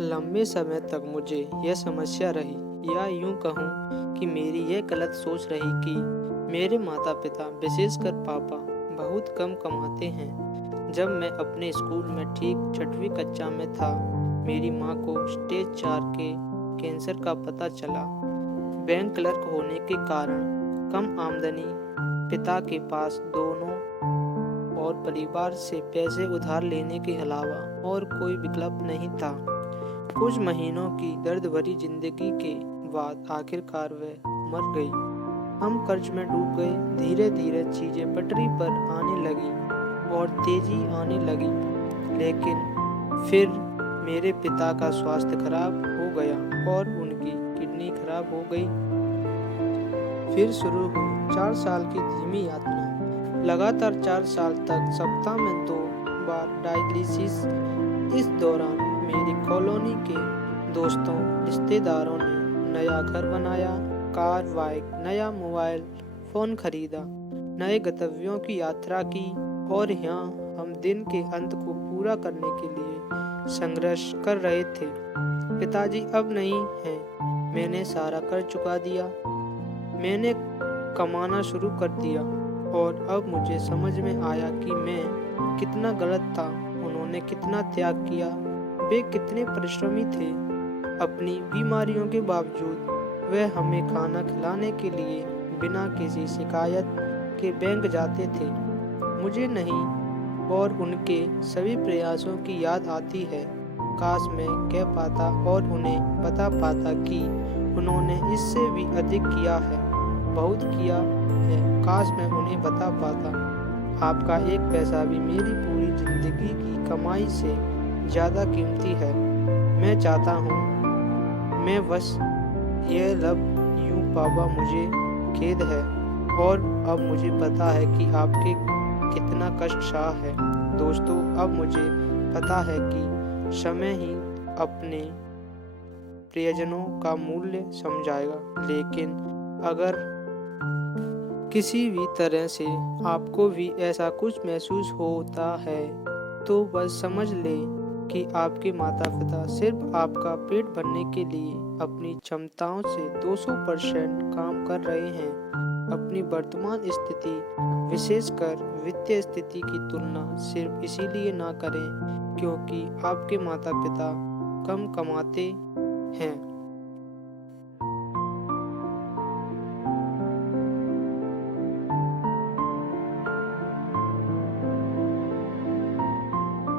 लंबे समय तक मुझे यह समस्या रही, या यूं कहूं कि मेरी यह गलत सोच रही कि मेरे माता पिता, विशेषकर पापा, बहुत कम कमाते हैं। जब मैं अपने स्कूल में ठीक 6वीं कक्षा में था, मेरी माँ को स्टेज 4 के कैंसर का पता चला। बैंक क्लर्क होने के कारण कम आमदनी, पिता के पास दोनों और परिवार से पैसे उधार लेने के अलावा और कोई विकल्प नहीं था। कुछ महीनों की दर्द भरी जिंदगी के बाद आखिरकार वह मर गई। हम कर्ज में डूब गए। धीरे धीरे चीजें पटरी पर आने लगी और तेजी आने लगी। लेकिन फिर मेरे पिता का स्वास्थ्य खराब हो गया और उनकी किडनी खराब हो गई। फिर शुरू हुई 4 साल की धीमी यातना। लगातार 4 साल तक सप्ताह में 2 बार डायलिसिस। इस दौरान मेरी कॉलोनी के दोस्तों, रिश्तेदारों ने नया घर बनाया, कार, बाइक, नया मोबाइल फोन खरीदा, नए गंतव्यों की यात्रा की और यहाँ हम दिन के अंत को पूरा करने के लिए संघर्ष कर रहे थे। पिताजी अब नहीं हैं। मैंने सारा कर्ज चुका दिया। मैंने कमाना शुरू कर दिया और अब मुझे समझ में आया कि मैं कितना गलत था। उन्होंने कितना त्याग किया, वे कितने परिश्रमी थे। अपनी बीमारियों के बावजूद वे हमें खाना खिलाने के लिए बिना किसी शिकायत के बैंक जाते थे। मुझे नहीं और उनके सभी प्रयासों की याद आती है। काश मैं कह पाता और उन्हें बता पाता कि उन्होंने इससे भी अधिक किया है, बहुत किया है। काश मैं उन्हें बता पाता, आपका एक पैसा भी मेरी पूरी जिंदगी की कमाई से ज़्यादा कीमती है। मैं चाहता हूँ मैं बस ये लब यूं पापा, मुझे खेद है और अब मुझे पता है कि आपके कितना कष्ट सहा है। दोस्तों, अब मुझे पता है कि समय ही अपने प्रियजनों का मूल्य समझाएगा। लेकिन अगर किसी भी तरह से आपको भी ऐसा कुछ महसूस होता है तो बस समझ लें कि आपके माता पिता सिर्फ आपका पेट भरने के लिए अपनी क्षमताओं से 200% काम कर रहे हैं। अपनी वर्तमान स्थिति, विशेषकर वित्तीय स्थिति की तुलना सिर्फ इसीलिए ना करें क्योंकि आपके माता पिता कम कमाते हैं।